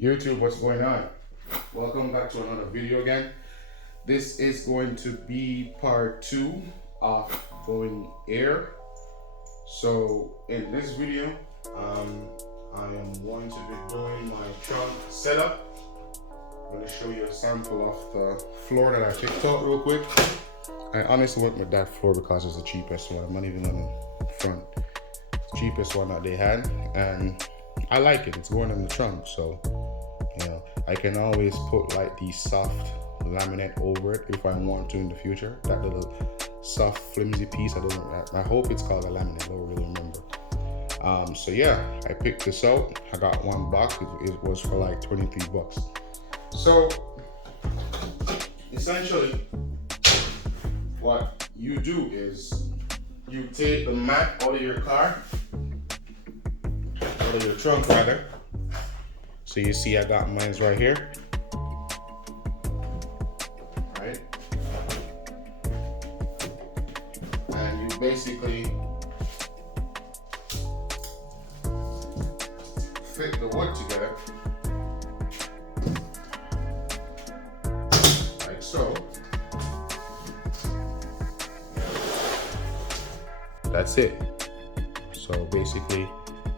YouTube, what's going on? Welcome back to another video again. This is going to be part 2 of going air. So in this video, I am going to be doing my trunk setup. I'm going to show you a sample of the floor that I picked out real quick. I honestly went with that floor because it's the cheapest one. I'm not even on the front. It's the cheapest one that they had, and I like it. It's going in the trunk, so you know, I can always put like the soft laminate over it if I want to in the future. That little soft flimsy piece, I hope it's called a laminate, I don't really remember. So yeah, I picked this out. I got one box, it was for like 23 bucks. So essentially what you do is you take the mat out of your car, out of your trunk rather. So you see I got mine right here, right? And you basically fit the wood together, like so. That's it. So basically,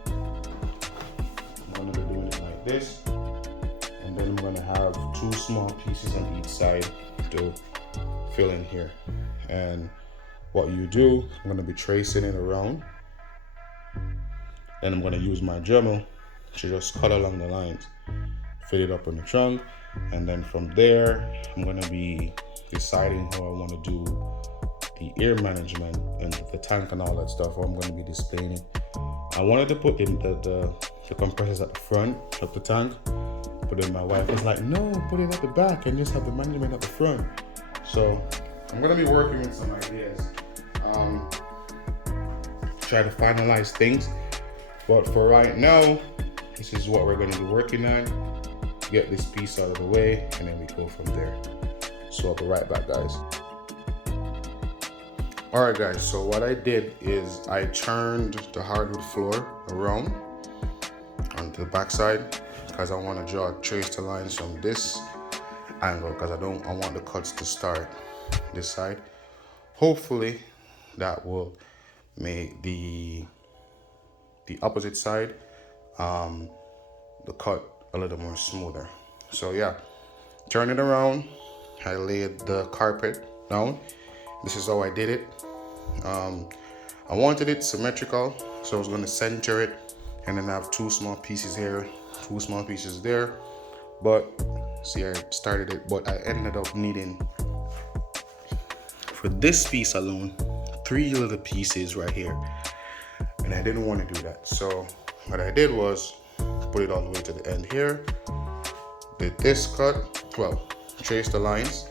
I'm gonna be doing it like this, and then I'm gonna have 2 small pieces on each side to fill in here. And what you do, I'm gonna be tracing it around. Then I'm gonna use my Dremel to just cut along the lines, fit it up in the trunk, and then from there, I'm gonna be deciding how I want to do the air management and the tank and all that stuff. How I'm going to be displaying it. I wanted to put in the compressors at the front of the tank, but then my wife was like, no, put it at the back and just have the management at the front. So I'm going to be working with some ideas, try to finalize things, but for right now, this is what we're going to be working on. Get this piece out of the way, and then we go from there. So I'll be right back, guys. Alright guys, so what I did is I turned the hardwood floor around onto the back side because I want to trace the lines from this angle, because I want the cuts to start this side. Hopefully that will make the opposite side the cut a little more smoother. So yeah, turn it around. I laid the carpet down. This is how I did it. I wanted it symmetrical, so I was going to center it and then have 2 small pieces here, 2 small pieces there. But see, I started it, but I ended up needing, for this piece alone, 3 little pieces right here, and I didn't want to do that. So what I did was put it all the way to the end here, did this cut, well, trace the lines,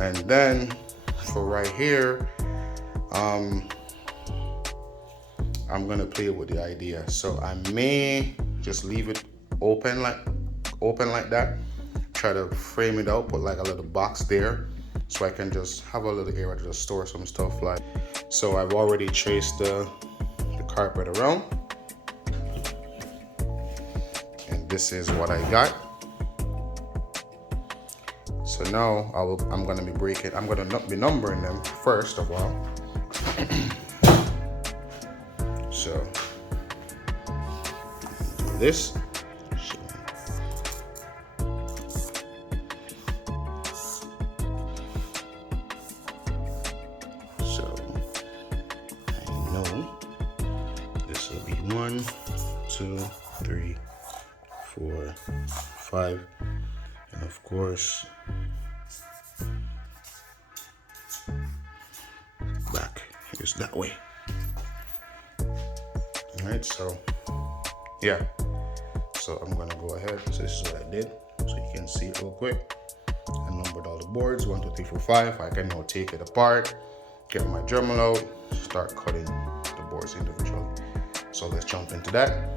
and then for right here, I'm gonna play with the idea. So I may just leave it open like that, try to frame it out, put like a little box there, so I can just have a little area to just store some stuff. Like, so I've already traced the carpet around, and this is what I got. So now I'm gonna be breaking. I'm gonna be numbering them first of all. So do this. So I know this will be 1, 2, 3, 4, 5, and of course back is that way. Alright, so yeah, so I'm gonna go ahead. So this is what I did, so you can see it real quick. I numbered all the boards 1, 2, 3, 4, 5. I can now take it apart, get my Dremel out, start cutting the boards individually. So let's jump into that.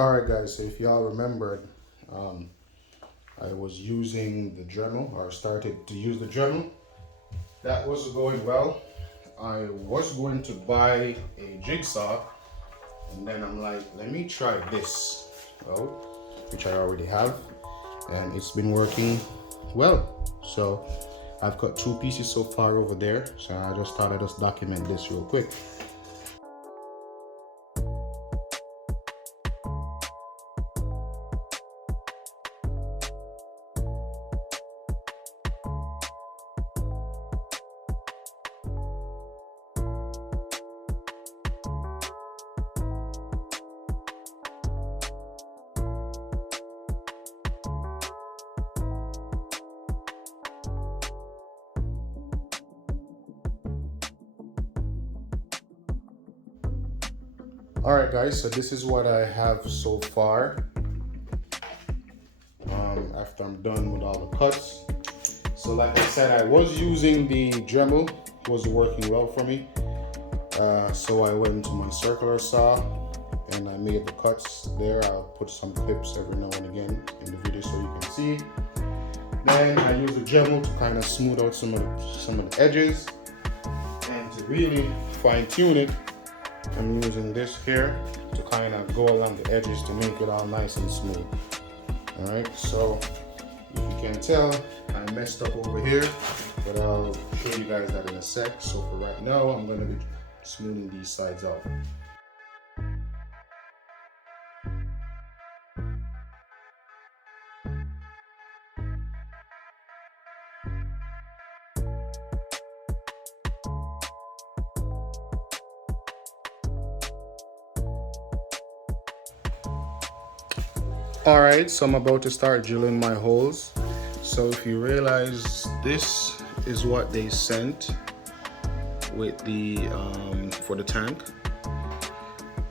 Alright guys, so if y'all remembered, I was using the Dremel, or started to use the Dremel. That was going well. I was going to buy a jigsaw, and then I'm like, let me try this out, which I already have, and it's been working well. So I've got 2 pieces so far over there, so I just thought I'd just document this real quick. Alright guys, so this is what I have so far. After I'm done with all the cuts. So like I said, I was using the Dremel, was working well for me. So I went to my circular saw and I made the cuts there. I'll put some clips every now and again in the video so you can see. Then I use the Dremel to kind of smooth out some of the edges, and to really fine tune it, I'm using this here to kind of go along the edges to make it all nice and smooth. Alright, so if you can tell, I messed up over here, but I'll show you guys that in a sec. So for right now, I'm going to be smoothing these sides out. Alright, so I'm about to start drilling my holes. So if you realize, this is what they sent with the for the tank,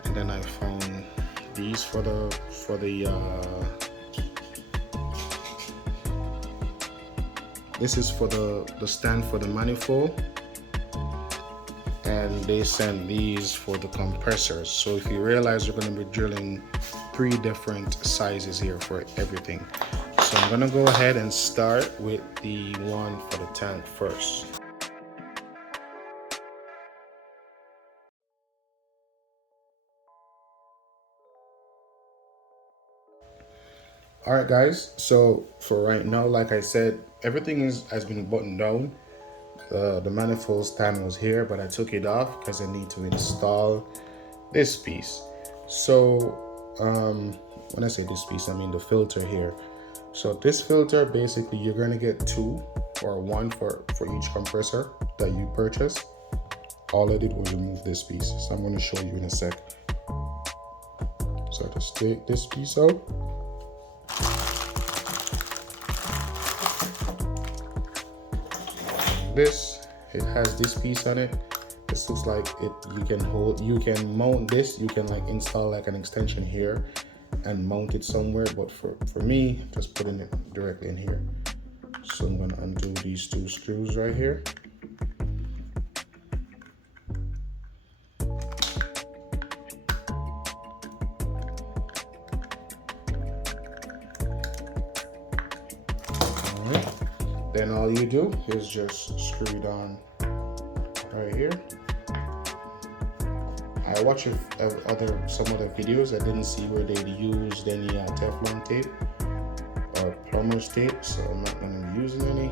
and then I found these for the this is for the stand for the manifold, and they sent these for the compressors. So if you realize, you're going to be drilling 3 different sizes here for everything. So I'm going to go ahead and start with the one for the tank first. Alright guys, so for right now, like I said, everything has been buttoned down. The manifold stand was here, but I took it off because I need to install this piece. So when I say this piece, I mean the filter here. So this filter, basically you're going to get 2 or 1 for each compressor that you purchase. All I did was remove this piece, so I'm going to show you in a sec. So just take this piece out. This, it has this piece on it. This looks like it, you can mount this, you can like install like an extension here and mount it somewhere, but for me, just putting it directly in here. So I'm going to undo these 2 screws right here. Alright, then all you do is just screw it on right here. I watched some other videos. I didn't see where they used any Teflon tape or plumber's tape, so I'm not going to be using any.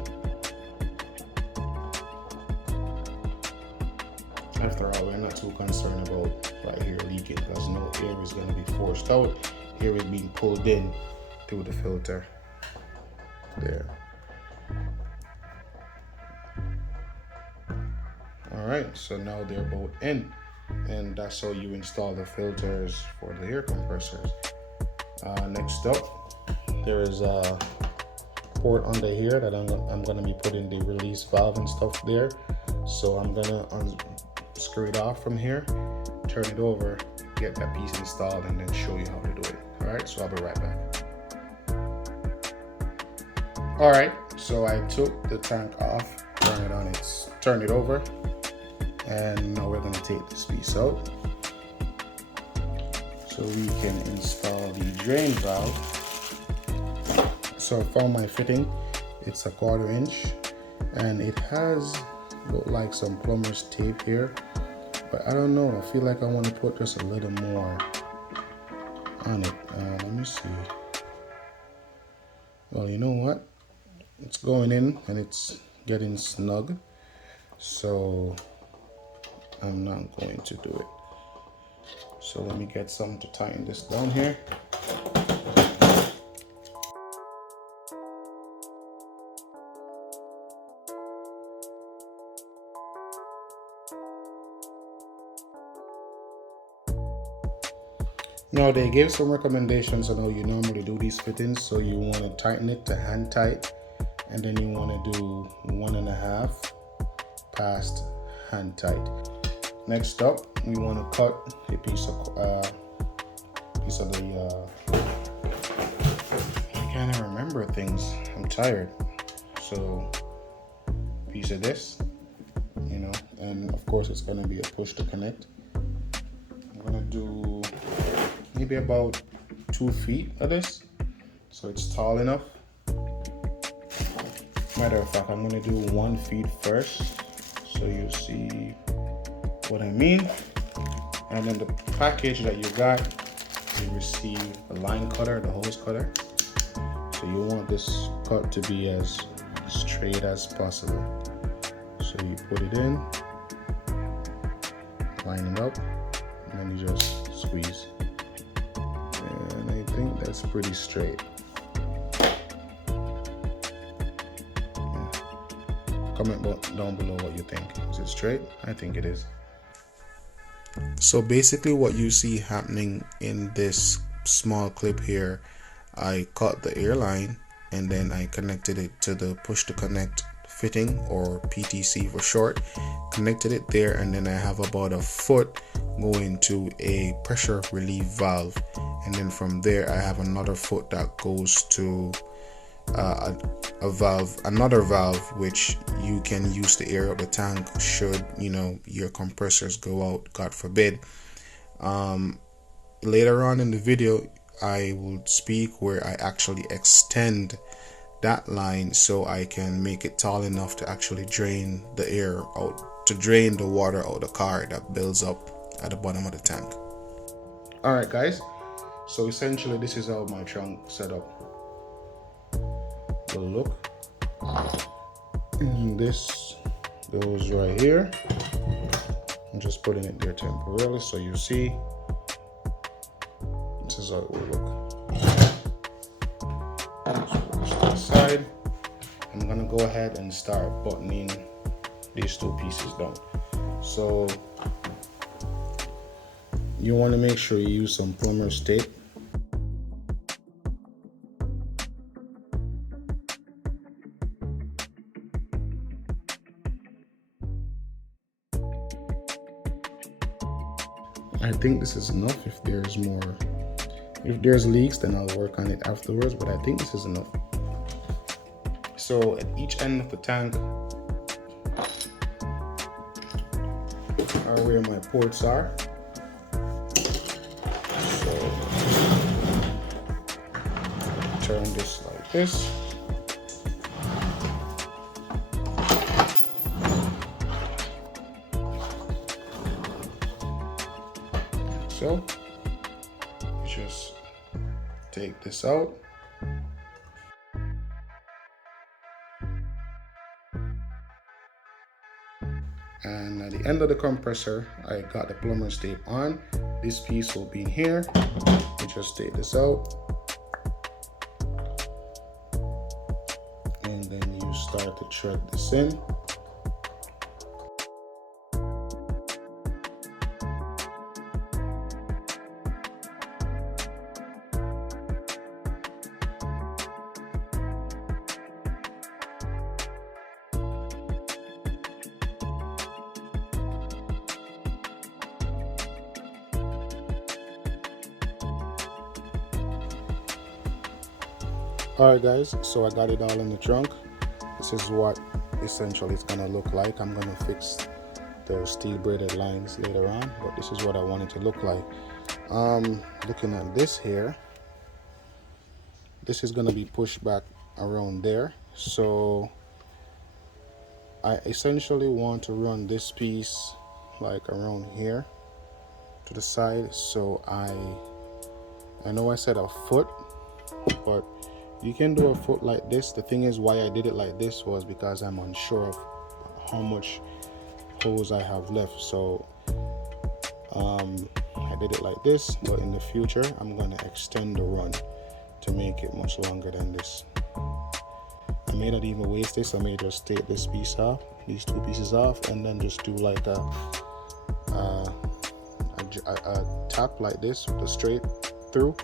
After all, we're not too concerned about right here leaking, because no air is going to be forced out. Air is being pulled in through the filter there. Alright, so now they're both in, and that's how you install the filters for the air compressors. Next up, there is a port under here that I'm gonna be putting the release valve and stuff there. So I'm gonna unscrew it off from here, turn it over, get that piece installed, and then show you how to do it. Alright, so I'll be right back. Alright, so I took the tank off, turned it over, and now we're going to take this piece out. So so we can install the drain valve. So I found my fitting. It's a 1/4 inch, and it has look like some plumber's tape here, but I don't know, I feel like I want to put just a little more on it. Let me see. Well, you know what, it's going in and it's getting snug, so I'm not going to do it. So let me get some to tighten this down here. Now they gave some recommendations on how you normally do these fittings. So you want to tighten it to hand tight, and then you want to do 1.5 past hand tight. Next up, we want to cut a piece of the I can't even remember things. I'm tired. So piece of this, you know, and of course it's gonna be a push to connect. I'm gonna do maybe about 2 feet of this, so it's tall enough. Matter of fact, I'm gonna do 1 feet first, so you see what I mean. And then the package that you got, you receive a line cutter, the hose cutter. So you want this cut to be as straight as possible. So you put it in, line it up, and then you just squeeze. And I think that's pretty straight. Yeah. Comment down below what you think. Is it straight? I think it is. So basically what you see happening in this small clip here, I cut the air line and then I connected it to the push to connect fitting, or PTC for short. Connected it there, and then I have about a foot going to a pressure relief valve, and then from there I have another foot that goes to another valve which you can use to air out the tank should, you know, your compressors go out, God forbid. Later on in the video I will speak where I actually extend that line so I can make it tall enough to actually drain the air out, to drain the water out of the car that builds up at the bottom of the tank. Alright guys, so essentially this is how my trunk setup will look. And this goes right here. I'm just putting it there temporarily so you see this is how it will look. Side, I'm gonna go ahead and start buttoning these 2 pieces down. So you want to make sure you use some plumber's tape. I think this is enough. If there's more, if there's leaks, then I'll work on it afterwards, but I think this is enough. So at each end of the tank are where my ports are. So turn this like this. So you just take this out. And at the end of the compressor, I got the plumber's tape on. This piece will be in here. You just take this out. And then you start to thread this in. Alright guys, so I got it all in the trunk. This is what essentially it's gonna look like. I'm gonna fix those steel braided lines later on, but this is what I want it to look like. Looking at this here, this is going to be pushed back around there, so I essentially want to run this piece like around here to the side. So I know I said a foot, but you can do a foot like this. The thing is, why I did it like this was because I'm unsure of how much hose I have left. So I did it like this, but in the future I'm going to extend the run to make it much longer than this. I may not even waste this. I may just take this piece off, these two pieces off, and then just do like a tap like this with a straight through.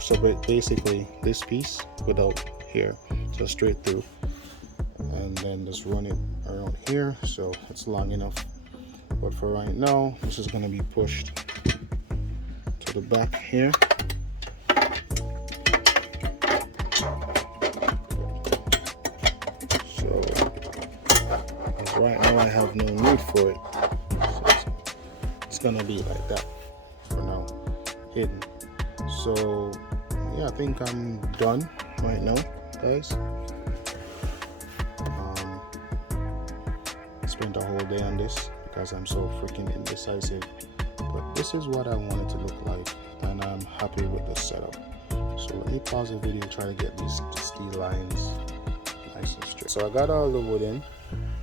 So basically this piece without here, so straight through, and then just run it around here so it's long enough. But for right now, this is going to be pushed to the back here. So right now I have no need for it, so it's going to be like that for now, hidden. So yeah, I think I'm done right now, guys. I spent a whole day on this because I'm so freaking indecisive, but this is what I want it to look like, and I'm happy with the setup. So let me pause the video, try to get these steel lines nice and straight. So I got all the wood in,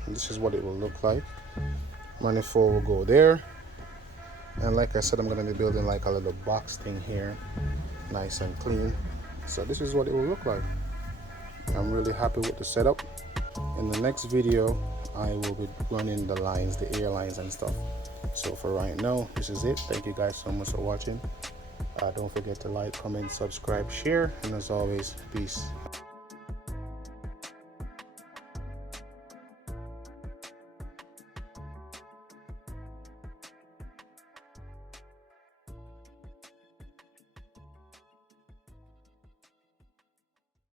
and this is what it will look like. Manifold will go there, and like I said, I'm going to be building like a little box thing here, nice and clean. So this is what it will look like. I'm really happy with the setup. In the next video I will be running the lines, the air lines and stuff. So for right now, this is it. Thank you guys so much for watching. Don't forget to like, comment, subscribe, share, and as always, peace.